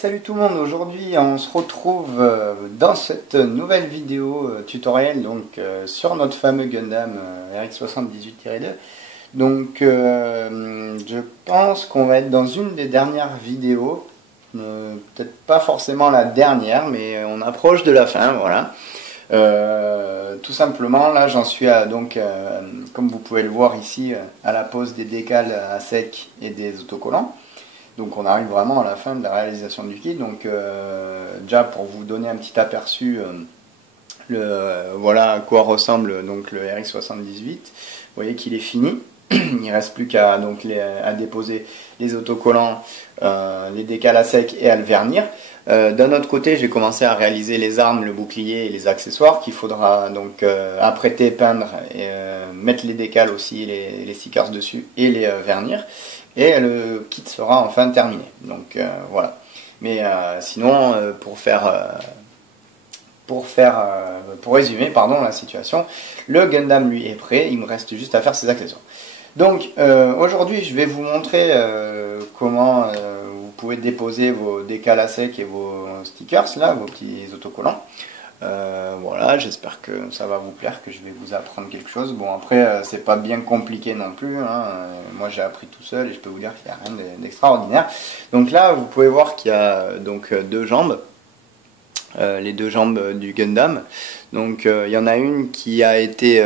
Salut tout le monde, aujourd'hui on se retrouve dans cette nouvelle vidéo tutoriel sur notre fameux Gundam RX78-2. Donc je pense qu'on va être dans une des dernières vidéos, peut-être pas forcément la dernière, mais on approche de la fin, voilà. Tout simplement, là j'en suis à, comme vous pouvez le voir ici, à la pose des décals à sec et des autocollants. Donc on arrive vraiment à la fin de la réalisation du kit. Donc déjà pour vous donner un petit aperçu, voilà à quoi ressemble donc le RX78. Vous voyez qu'il est fini. Il ne reste plus qu'à à déposer les autocollants, les décals à sec et à le vernir. D'un autre côté, j'ai commencé à réaliser les armes, le bouclier et les accessoires qu'il faudra donc apprêter, peindre et mettre les décals aussi, les stickers dessus et les vernir. Et le kit sera enfin terminé. Donc voilà. Mais sinon, pour résumer, pardon, la situation, le Gundam lui est prêt. Il me reste juste à faire ses accessoires. Donc aujourd'hui, je vais vous montrer comment vous pouvez déposer vos décals à sec et vos stickers là, vos petits autocollants. Voilà, j'espère que ça va vous plaire, que je vais vous apprendre quelque chose. Bon, après, c'est pas bien compliqué non plus, hein. Moi, j'ai appris tout seul et je peux vous dire qu'il n'y a rien d'extraordinaire. Donc là, vous pouvez voir qu'il y a donc deux jambes, les deux jambes du Gundam. Donc, il y en a une qui a été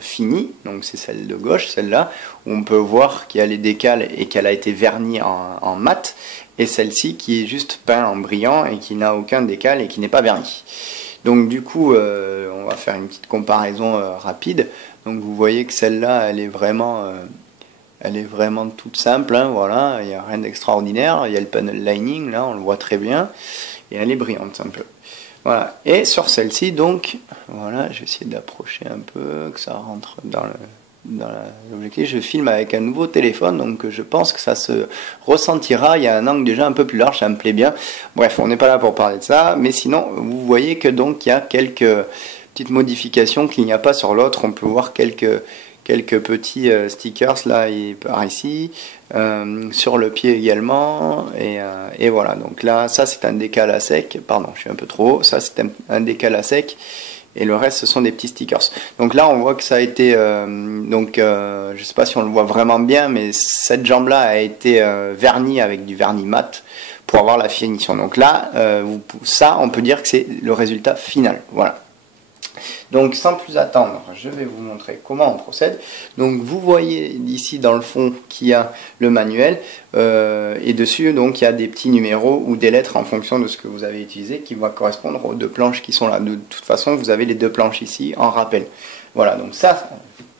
finie, donc c'est celle de gauche, celle-là, où on peut voir qu'il y a les décals et qu'elle a été vernie en mat. Et celle-ci qui est juste peint en brillant et qui n'a aucun décal et qui n'est pas verni. Donc du coup, on va faire une petite comparaison rapide. Donc vous voyez que celle-là, elle est vraiment toute simple, hein, voilà, il n'y a rien d'extraordinaire. Il y a le panel lining, là, on le voit très bien, et elle est brillante un peu. Voilà. Et sur celle-ci, donc, voilà, je vais essayer d'approcher un peu, que ça rentre dans l'objectif. Je filme avec un nouveau téléphone, donc je pense que ça se ressentira. Il y a un angle déjà un peu plus large, ça me plaît bien. Bref, on n'est pas là pour parler de ça, mais sinon, vous voyez que donc il y a quelques petites modifications qu'il n'y a pas sur l'autre. On peut voir quelques petits stickers là et par ici, sur le pied également, et voilà. Donc là, ça c'est un décal à sec. Pardon, je suis un peu trop haut. Ça c'est un décal à sec. Et le reste, ce sont des petits stickers. Donc là, on voit que ça a été... je sais pas si on le voit vraiment bien, mais cette jambe-là a été vernie avec du vernis mat pour avoir la finition. Donc là, ça, on peut dire que c'est le résultat final. Voilà. Donc sans plus attendre, je vais vous montrer comment on procède. Donc vous voyez ici dans le fond qu'il y a le manuel et dessus donc il y a des petits numéros ou des lettres en fonction de ce que vous avez utilisé qui vont correspondre aux deux planches qui sont là. De toute façon vous avez les deux planches ici en rappel. Voilà, donc ça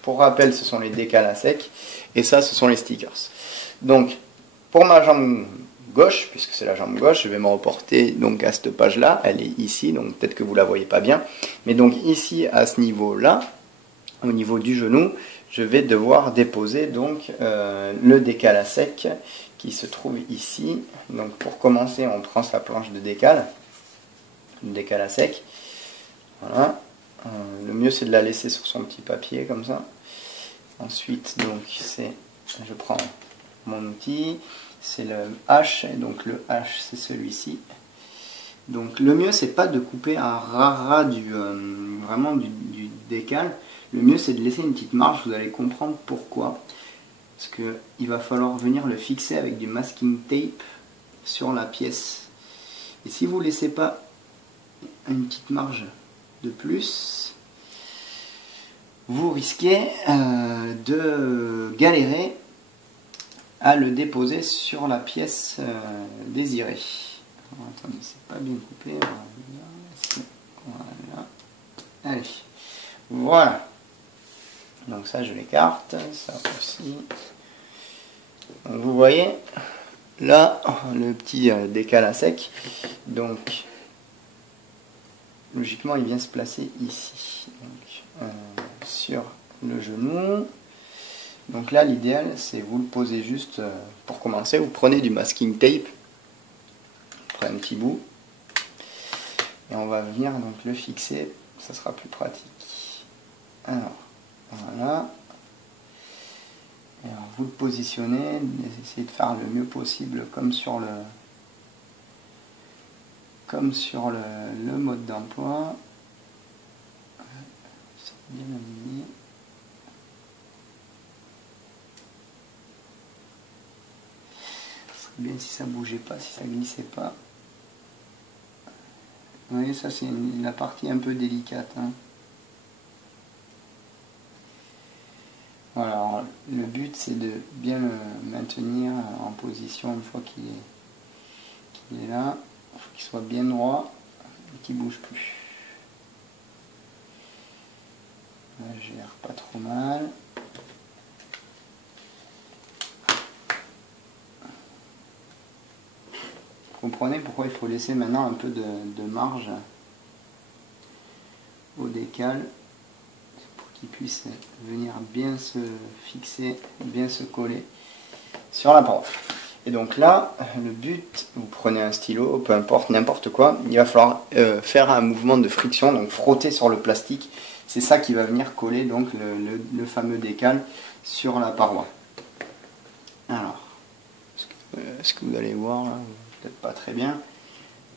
pour rappel ce sont les décals à sec et ça ce sont les stickers. Donc pour ma jambe gauche, puisque c'est la jambe gauche, je vais me reporter donc à cette page là, elle est ici, donc peut-être que vous la voyez pas bien, mais donc ici à ce niveau là, au niveau du genou, je vais devoir déposer donc le décal à sec qui se trouve ici. Donc pour commencer, on prend sa planche de décal, le décal à sec, voilà, le mieux c'est de la laisser sur son petit papier comme ça. Ensuite donc je prends mon outil, c'est le H, et donc le H c'est celui-ci. Donc le mieux c'est pas de couper un ras vraiment du décal, le mieux c'est de laisser une petite marge, vous allez comprendre pourquoi. Parce que il va falloir venir le fixer avec du masking tape sur la pièce. Et si vous ne laissez pas une petite marge de plus, vous risquez de galérer à le déposer sur la pièce désirée. Alors, attendez, c'est pas bien coupé. Voilà. Allez, voilà. Donc ça, je l'écarte. Ça aussi. Donc, vous voyez, là, le petit décal à sec. Donc, logiquement, il vient se placer ici. Donc, sur le genou. Donc là, l'idéal, c'est vous le posez juste, pour commencer, vous prenez du masking tape, vous prenez un petit bout, et on va venir donc le fixer, ça sera plus pratique. Alors, voilà. Et alors, vous le positionnez, essayez de faire le mieux possible, comme sur comme sur le mode d'emploi. C'est bien aligné. Ce serait bien si ça bougeait pas, si ça glissait pas. Vous voyez, ça c'est la partie un peu délicate. Hein. Voilà, alors, le but c'est de bien le maintenir en position une fois qu'il est là. Il faut qu'il soit bien droit et qu'il ne bouge plus. Là, je gère pas trop mal. Vous comprenez pourquoi il faut laisser maintenant un peu de marge au décal pour qu'il puisse venir bien se fixer, bien se coller sur la paroi. Et donc là, le but, vous prenez un stylo, peu importe, n'importe quoi, il va falloir faire un mouvement de friction, donc frotter sur le plastique. C'est ça qui va venir coller donc le fameux décal sur la paroi. Alors, est-ce que vous allez voir là, peut-être pas très bien,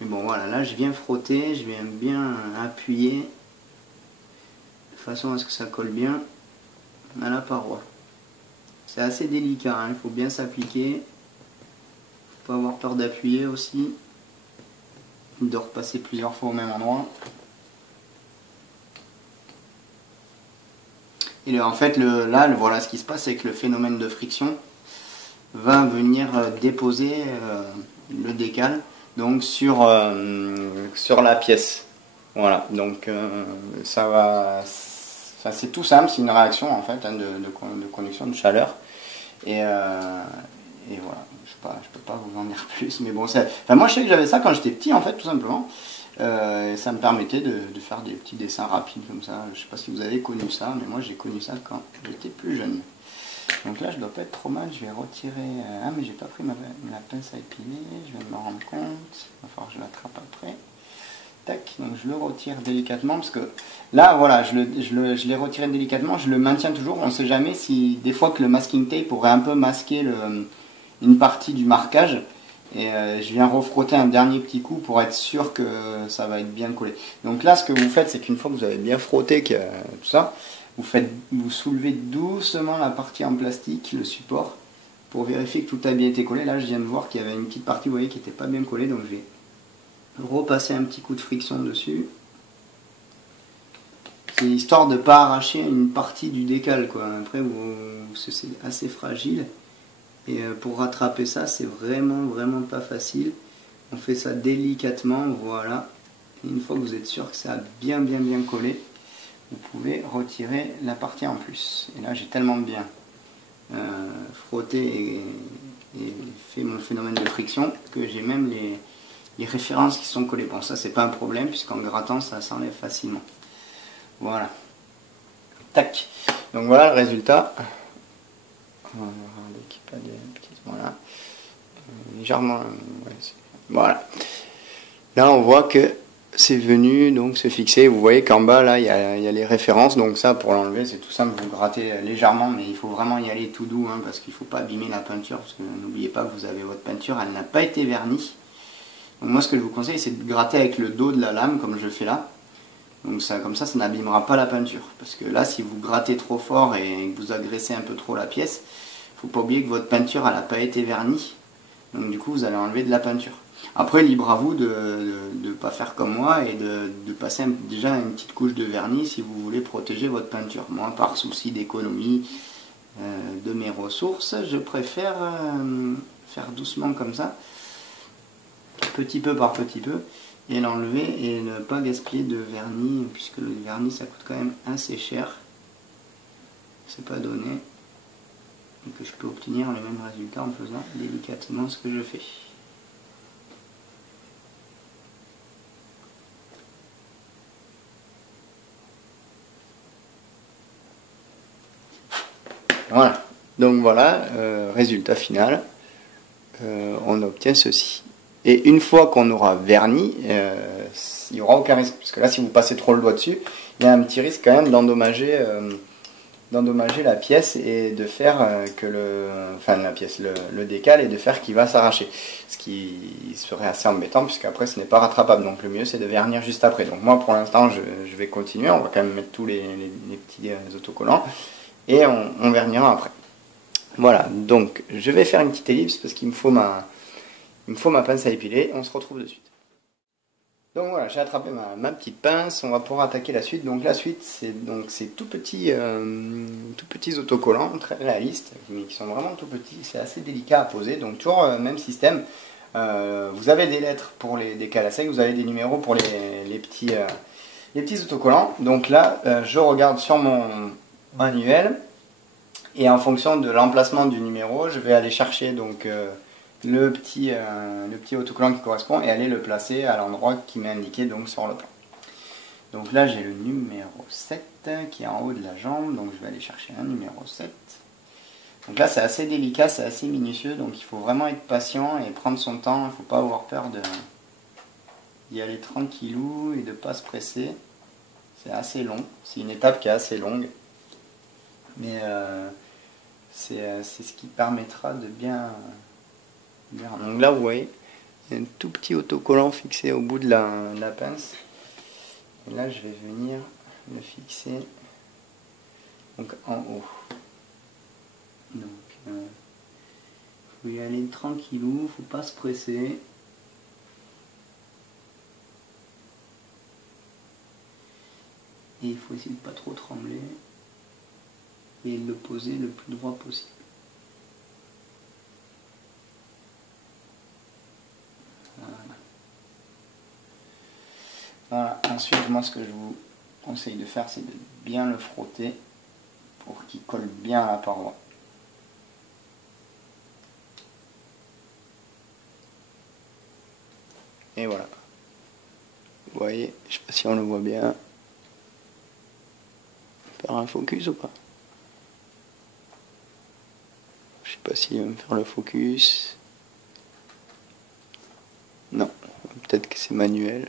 mais bon voilà, là je viens frotter, je viens bien appuyer de façon à ce que ça colle bien à la paroi. C'est assez délicat, hein, il faut bien s'appliquer. Pas avoir peur d'appuyer aussi, de repasser plusieurs fois au même endroit. Et en fait, voilà ce qui se passe, c'est que le phénomène de friction va venir déposer le décal donc sur la pièce. Voilà, donc ça va. C'est tout simple, c'est une réaction en fait hein, de conduction de chaleur. Et voilà, je peux pas vous en dire plus, mais bon, moi je sais que j'avais ça quand j'étais petit en fait, tout simplement. Et ça me permettait de faire des petits dessins rapides comme ça. Je sais pas si vous avez connu ça, mais moi j'ai connu ça quand j'étais plus jeune. Donc là je dois pas être trop mal, je vais retirer... Ah mais j'ai pas pris ma pince à épiler, je viens de me rendre compte, il va falloir que je l'attrape après. Tac, donc je le retire délicatement parce que là voilà, je l'ai retiré délicatement, je le maintiens toujours, on ne sait jamais si des fois que le masking tape aurait un peu masqué une partie du marquage et je viens refrotter un dernier petit coup pour être sûr que ça va être bien collé. Donc là ce que vous faites c'est qu'une fois que vous avez bien frotté tout ça, vous soulevez doucement la partie en plastique, le support, pour vérifier que tout a bien été collé. Là je viens de voir qu'il y avait une petite partie vous voyez qui n'était pas bien collée, donc je vais repasser un petit coup de friction dessus. C'est histoire de ne pas arracher une partie du décal quoi. Après c'est assez fragile et pour rattraper ça c'est vraiment pas facile. On fait ça délicatement, voilà. Et une fois que vous êtes sûr que ça a bien collé, vous pouvez retirer la partie en plus. Et là j'ai tellement bien frotté et fait mon phénomène de friction que j'ai même les références qui sont collées. Bon, ça c'est pas un problème puisqu'en grattant ça s'enlève facilement. Voilà. Tac. Donc voilà le résultat. Voilà. Légèrement. Ouais, voilà. Là on voit que c'est venu donc se fixer. Vous voyez qu'en bas là il y a les références. Donc ça pour l'enlever c'est tout simple. Vous grattez légèrement, mais il faut vraiment y aller tout doux hein, parce qu'il ne faut pas abîmer la peinture. Parce que n'oubliez pas que vous avez votre peinture, elle n'a pas été vernie. Donc moi ce que je vous conseille c'est de gratter avec le dos de la lame comme je fais là. Donc ça, comme ça n'abîmera pas la peinture. Parce que là si vous grattez trop fort et que vous agressez un peu trop la pièce, il ne faut pas oublier que votre peinture elle n'a pas été vernie. Donc du coup vous allez enlever de la peinture. Après libre à vous de ne pas faire comme moi et de passer déjà une petite couche de vernis si vous voulez protéger votre peinture. Moi par souci d'économie de mes ressources, je préfère faire doucement comme ça. Petit peu par petit peu, et l'enlever et ne pas gaspiller de vernis, puisque le vernis ça coûte quand même assez cher, c'est pas donné, et que je peux obtenir le même résultat en faisant délicatement ce que je fais. Voilà, donc voilà, résultat final, on obtient ceci. Et une fois qu'on aura verni, il n'y aura aucun risque. Parce que là, si vous passez trop le doigt dessus, il y a un petit risque quand même d'endommager d'endommager la pièce et de faire que la pièce, le décal, et de faire qu'il va s'arracher. Ce qui serait assez embêtant puisqu'après ce n'est pas rattrapable. Donc le mieux c'est de vernir juste après. Donc moi pour l'instant je vais continuer, on va quand même mettre tous les petits autocollants et on vernira après. Voilà, donc je vais faire une petite ellipse parce qu'il me faut ma pince à épiler, on se retrouve de suite. Donc voilà, j'ai attrapé ma petite pince, on va pouvoir attaquer la suite. Donc la suite, c'est ces tout petits autocollants, très réalistes, mais qui sont vraiment tout petits, c'est assez délicat à poser. Donc toujours même système, vous avez des lettres pour les décals à sec, vous avez des numéros pour les petits autocollants. Donc là, je regarde sur mon manuel, et en fonction de l'emplacement du numéro, je vais aller chercher donc le petit autocollant qui correspond et aller le placer à l'endroit qui m'est indiqué donc sur le plan. Donc là j'ai le numéro 7 qui est en haut de la jambe, donc je vais aller chercher un numéro 7. Donc là c'est assez délicat, c'est assez minutieux, donc il faut vraiment être patient et prendre son temps, il ne faut pas avoir peur d'y aller tranquillou et de ne pas se presser. C'est assez long, c'est une étape qui est assez longue, mais c'est ce qui permettra de bien... Donc là vous voyez, il y a un tout petit autocollant fixé au bout de la pince. Et là je vais venir le fixer donc en haut. Donc faut y aller tranquillou, faut pas se presser. Et il faut essayer de pas trop trembler et de le poser le plus droit possible. Voilà. Ensuite, moi ce que je vous conseille de faire, c'est de bien le frotter pour qu'il colle bien à la paroi. Et voilà. Vous voyez, je sais pas si on le voit bien. Faire un focus ou pas? Je sais pas s'il va me faire le focus. Non, peut-être que c'est manuel.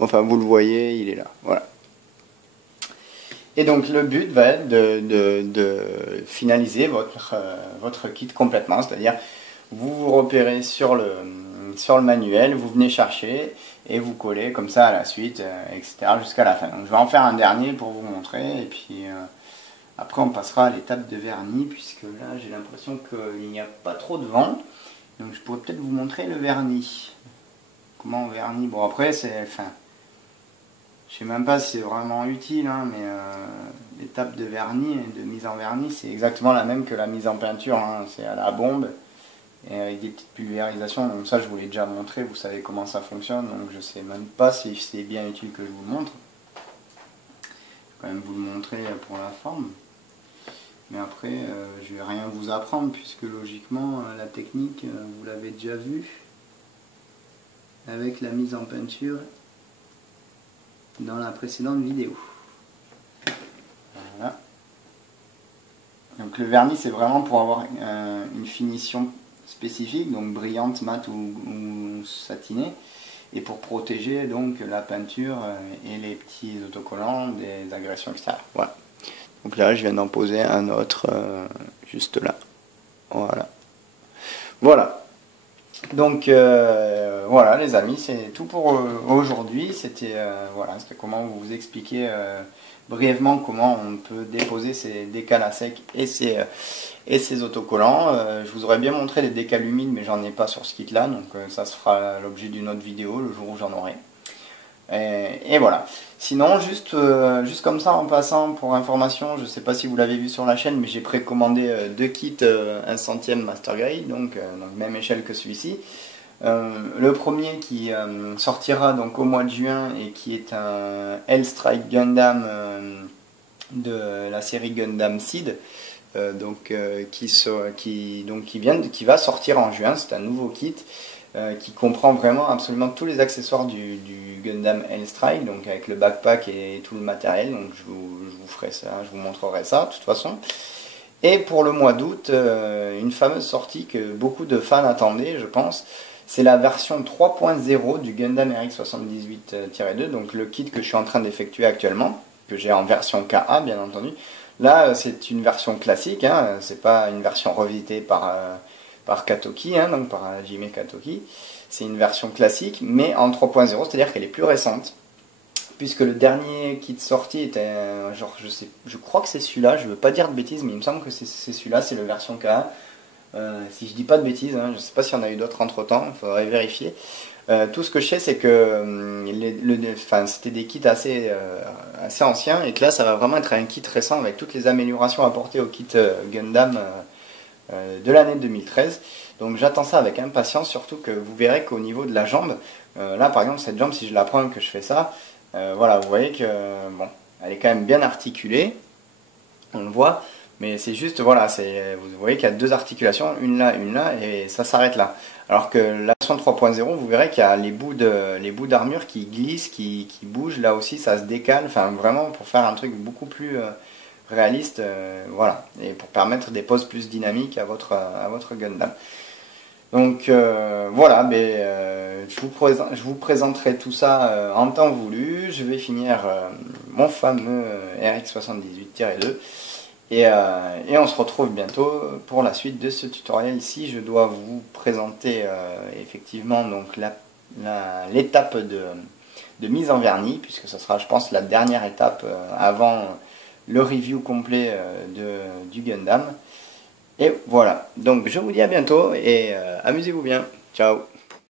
Enfin, vous le voyez, il est là. Voilà. Et donc, le but va être de finaliser votre kit complètement. C'est-à-dire, vous vous repérez sur le manuel, vous venez chercher et vous collez comme ça à la suite, etc. jusqu'à la fin. Donc, je vais en faire un dernier pour vous montrer. Et puis, après, on passera à l'étape de vernis, puisque là, j'ai l'impression qu'il n'y a pas trop de vent. Donc, je pourrais peut-être vous montrer le vernis. Comment on vernit? Bon, après, c'est... Je sais même pas si c'est vraiment utile, hein, mais l'étape de vernis et de mise en vernis, c'est exactement la même que la mise en peinture. Hein, c'est à la bombe et avec des petites pulvérisations. Donc ça, je vous l'ai déjà montré, vous savez comment ça fonctionne. Donc je sais même pas si c'est bien utile que je vous le montre. Je vais quand même vous le montrer pour la forme. Mais après, je vais rien vous apprendre puisque logiquement, la technique, vous l'avez déjà vue avec la mise en peinture dans la précédente vidéo. Voilà. Donc le vernis c'est vraiment pour avoir une finition spécifique, donc brillante, mate ou satinée, et pour protéger donc la peinture et les petits autocollants des agressions extérieures. Voilà. Donc là je viens d'en poser un autre juste là. Voilà. Voilà. Donc voilà les amis, c'est tout pour aujourd'hui. C'était voilà, c'était comment vous expliquer brièvement comment on peut déposer ces décals à sec et ces autocollants. Je vous aurais bien montré les décals humides, mais j'en ai pas sur ce kit là, donc ça se fera l'objet d'une autre vidéo le jour où j'en aurai. Et voilà. Sinon, juste comme ça en passant pour information, je ne sais pas si vous l'avez vu sur la chaîne, mais j'ai précommandé deux kits 1 centième Master Grade, donc même échelle que celui-ci. Le premier qui sortira donc au mois de juin et qui est un Hellstrike Gundam de la série Gundam Seed, qui va sortir en juin. C'est un nouveau kit. Qui comprend vraiment absolument tous les accessoires du Gundam Hellstrike, donc avec le backpack et tout le matériel. Donc je vous ferai ça, je vous montrerai ça de toute façon. Et pour le mois d'août, une fameuse sortie que beaucoup de fans attendaient, je pense, C'est la version 3.0 du Gundam RX78-2, donc le kit que je suis en train d'effectuer actuellement, que j'ai en version KA bien entendu. Là, c'est une version classique, hein, c'est pas une version revisitée par Katoki, hein, donc par Hajime Katoki. C'est une version classique, mais en 3.0, c'est-à-dire qu'elle est plus récente. Puisque le dernier kit sorti était, genre, je crois que c'est celui-là, je veux pas dire de bêtises, mais il me semble que c'est celui-là, c'est le version KA. Si je dis pas de bêtises, hein, je sais pas s'il y en a eu d'autres entre temps, il faudrait vérifier. Tout ce que je sais, c'est que c'était des kits assez anciens, et que là, ça va vraiment être un kit récent avec toutes les améliorations apportées au kit Gundam de l'année 2013. Donc j'attends ça avec impatience, surtout que vous verrez qu'au niveau de la jambe, là par exemple, cette jambe, si je la prends et que je fais ça, voilà, vous voyez que bon, elle est quand même bien articulée, on le voit. Mais c'est juste, voilà, vous voyez qu'il y a deux articulations, une là, et ça s'arrête là. Alors que la version 3.0, vous verrez qu'il y a les bouts d'armure qui glissent, qui bougent, là aussi ça se décale, enfin vraiment pour faire un truc beaucoup plus réaliste, voilà, et pour permettre des poses plus dynamiques à votre Gundam. Donc voilà, je vous présenterai tout ça en temps voulu. Je vais finir mon fameux RX78-2. Et on se retrouve bientôt pour la suite de ce tutoriel. Ici, je dois vous présenter effectivement donc l'étape de mise en vernis, puisque ce sera, je pense, la dernière étape avant le review complet du Gundam. Et voilà, donc je vous dis à bientôt et amusez-vous bien. Ciao!